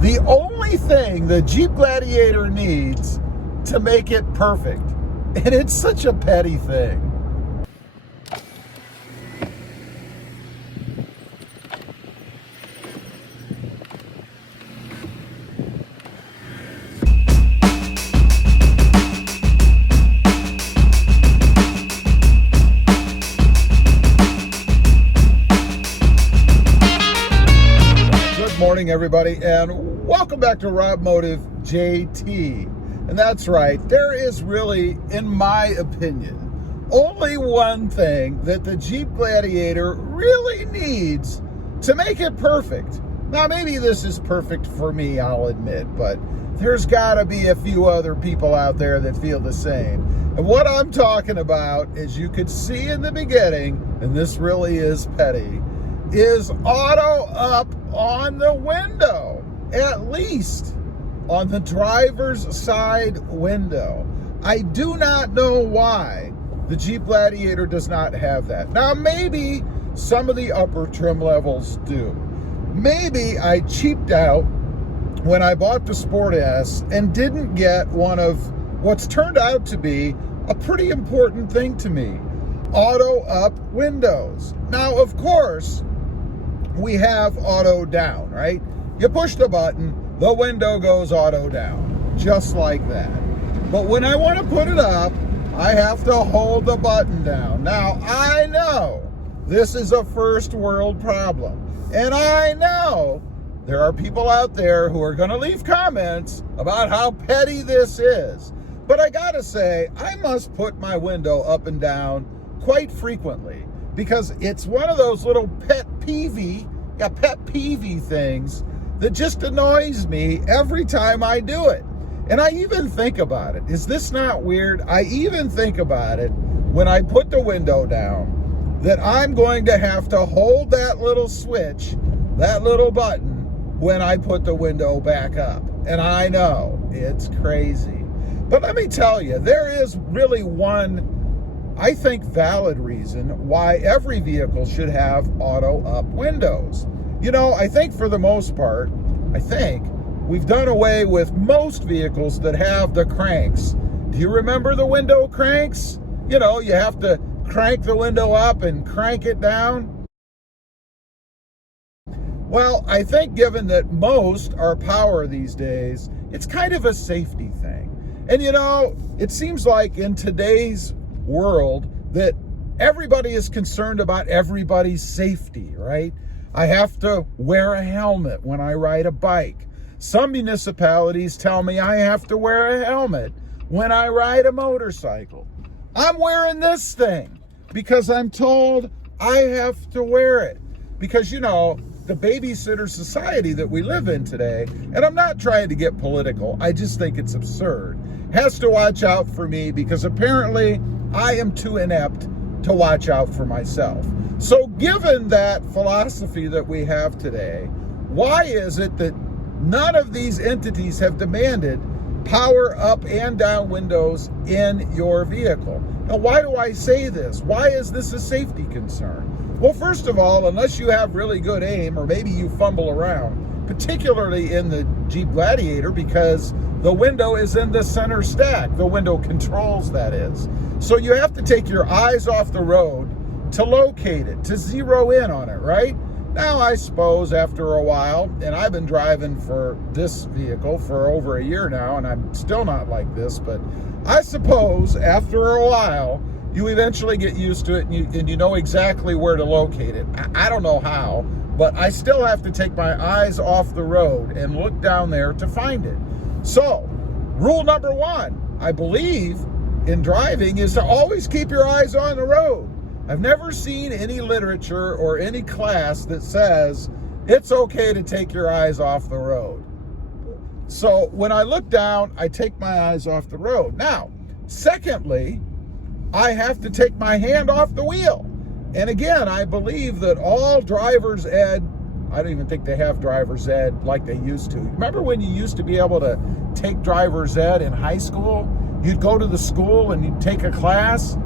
the only thing the Jeep Gladiator needs to make it perfect. And it's such a petty thing. Morning, everybody, and welcome back to Rob Motive JT. And that's right, there is really, in my opinion, only one thing that the Jeep Gladiator really needs to make it perfect. Now, maybe this is perfect for me, I'll admit, but there's got to be a few other people out there that feel the same. And what I'm talking about, as you could see in the beginning, and this really is petty, is auto up on the window, at least on the driver's side window. I do not know why the Jeep Gladiator does not have that. Now, maybe some of the upper trim levels do. Maybe I cheaped out when I bought the Sport S and didn't get one of what's turned out to be a pretty important thing to me: auto up windows. Now, of course, we have auto down, right? You push the button, the window goes auto down, just like that. But when I want to put it up, I have to hold the button down. Now, I know this is a first world problem, and I know there are people out there who are going to leave comments about how petty this is. But I gotta say, I must put my window up and down quite frequently, because it's one of those little pet peevey things that just annoys me every time I do it. And I even think about it. Is this not weird? I even think about it when I put the window down, that I'm going to have to hold that little switch, that little button, when I put the window back up. And I know it's crazy. But let me tell you, there is really one, I think, valid reason why every vehicle should have auto up windows. You know, I think for the most part, we've done away with most vehicles that have the cranks. Do you remember the window cranks? You know, you have to crank the window up and crank it down. Well, I think given that most are power these days, it's kind of a safety thing. And you know, it seems like in today's world that everybody is concerned about everybody's safety, right? I have to wear a helmet when I ride a bike. Some municipalities tell me I have to wear a helmet when I ride a motorcycle. I'm wearing this thing because I'm told I have to wear it. Because, you know, the babysitter society that we live in today, and I'm not trying to get political, I just think it's absurd, has to watch out for me because apparently I am too inept to watch out for myself. So given that philosophy that we have today, why is it that none of these entities have demanded power up and down windows in your vehicle? Now, why do I say this? Why is this a safety concern? Well, first of all, unless you have really good aim, or maybe you fumble around, particularly in the Jeep Gladiator, because the window is in the center stack. The window controls, that is. So you have to take your eyes off the road to locate it, to zero in on it, right? Now, I suppose after a while, and I've been driving for this vehicle for over a year now, and I'm still not like this, but I suppose after a while, you eventually get used to it and you know exactly where to locate it. I don't know how, but I still have to take my eyes off the road and look down there to find it. So, rule number one, I believe, in driving is to always keep your eyes on the road. I've never seen any literature or any class that says it's okay to take your eyes off the road. So when I look down, I take my eyes off the road. Now, secondly, I have to take my hand off the wheel. And again, I believe that all driver's ed, I don't even think they have driver's ed like they used to. Remember when you used to be able to take driver's ed in high school? You'd go to the school and you'd take a class.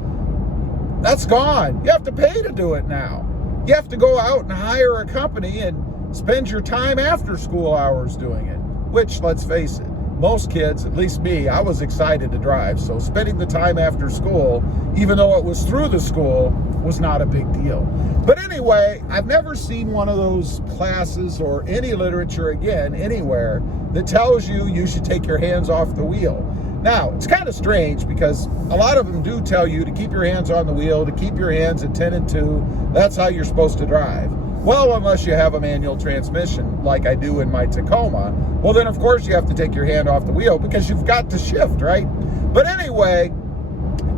That's gone. You have to pay to do it now. You have to go out and hire a company and spend your time after school hours doing it, which, let's face it, most kids, at least me, I was excited to drive. So spending the time after school, even though it was through the school, was not a big deal. But anyway, I've never seen one of those classes or any literature, again, anywhere, that tells you you should take your hands off the wheel. Now, it's kind of strange because a lot of them do tell you to keep your hands on the wheel, to keep your hands at 10 and 2. That's how you're supposed to drive. Well, unless you have a manual transmission like I do in my Tacoma, well then of course you have to take your hand off the wheel because you've got to shift, right? But anyway,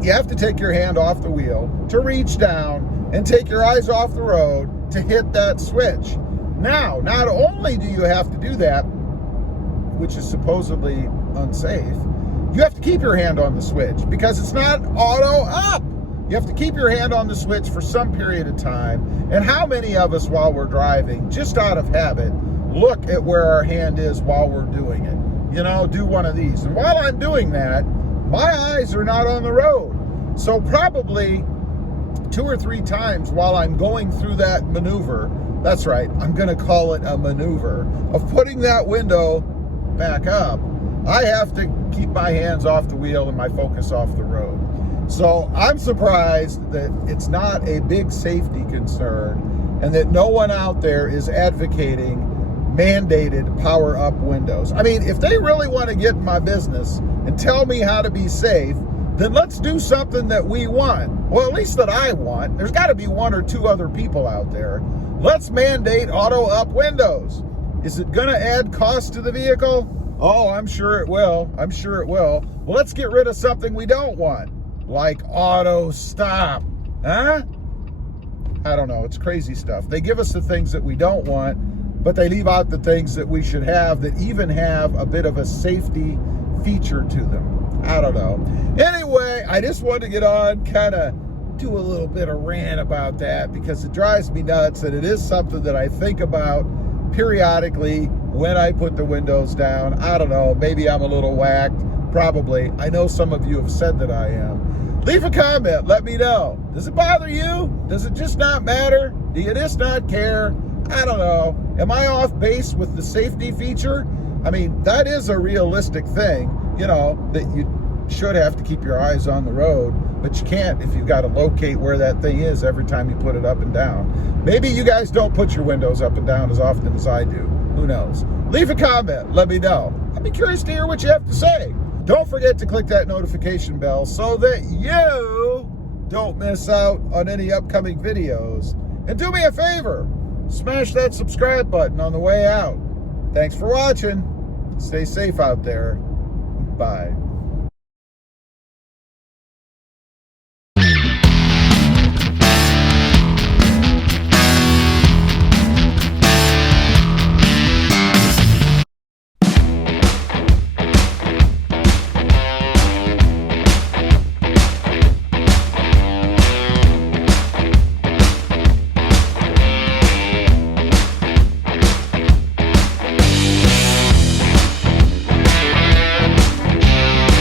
you have to take your hand off the wheel to reach down and take your eyes off the road to hit that switch. Now, not only do you have to do that, which is supposedly unsafe, you have to keep your hand on the switch because it's not auto up. You have to keep your hand on the switch for some period of time. And how many of us, while we're driving, just out of habit, look at where our hand is while we're doing it? You know, do one of these. And while I'm doing that, my eyes are not on the road. So probably 2 or 3 times while I'm going through that maneuver, that's right, I'm going to call it a maneuver, of putting that window back up, I have to keep my hands off the wheel and my focus off the road. So I'm surprised that it's not a big safety concern and that no one out there is advocating mandated power up windows. I mean, if they really want to get in my business and tell me how to be safe, then let's do something that we want. Well, at least that I want. There's got to be 1 or 2 other people out there. Let's mandate auto up windows. Is it going to add cost to the vehicle? Oh, I'm sure it will. I'm sure it will. Well, let's get rid of something we don't want, like auto stop. Huh? I don't know. It's crazy stuff. They give us the things that we don't want, but they leave out the things that we should have that even have a bit of a safety feature to them. I don't know. Anyway, I just wanted to get on, kind of do a little bit of rant about that because it drives me nuts, and it is something that I think about periodically when I put the windows down. I don't know, maybe I'm a little whacked, probably. I know some of you have said that I am. Leave a comment, let me know. Does it bother you? Does it just not matter? Do you just not care? I don't know. Am I off base with the safety feature? I mean, that is a realistic thing, you know, that you should have to keep your eyes on the road, but you can't if you've got to locate where that thing is every time you put it up and down. Maybe you guys don't put your windows up and down as often as I do. Who knows? Leave a comment. Let me know. I'd be curious to hear what you have to say. Don't forget to click that notification bell so that you don't miss out on any upcoming videos. And do me a favor, smash that subscribe button on the way out. Thanks for watching. Stay safe out there. Bye.